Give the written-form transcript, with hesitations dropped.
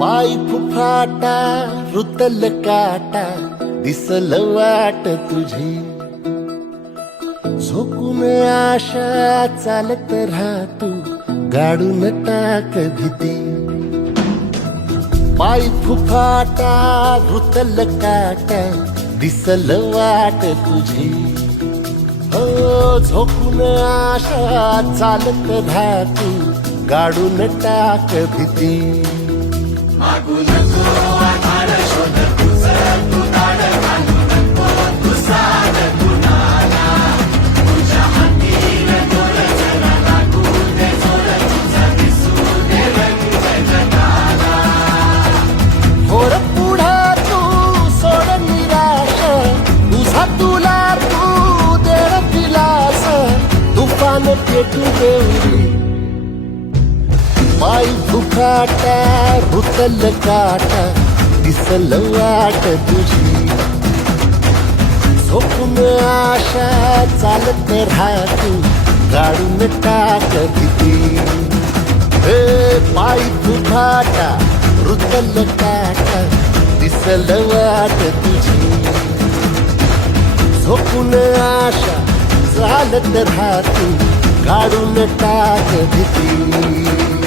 pipe फाटा रुतल काटा दिसल वाट तुझी झोकून आशा चालत राहतू गाडून टाक भीती पाईप फाटा रुतल काटा दिसल वाट तुझी हो झोकून आशा चालत राहतू गाडून टाक भीती मागू नको आधार शोध तुझं तू दाड घालू नको तू साध कुणाला तुझ्या हातीन दोर जरा लागू दे जोर तुझा दिसू दे रंग जगाला थोर पुढा तू सोड निराश तुझा तुला तू दे दिलास तुफान पेटू देऊरी पाय फुफाटा रुतल काटा दिसल वाट तुझी झोपून आशा चालत राहतू गाडून टाक भीती हे पाय फुफाटा रुतल काटा दिसल वाट तुझी झोपून आशा चालत राहतू गाडून टाक भीती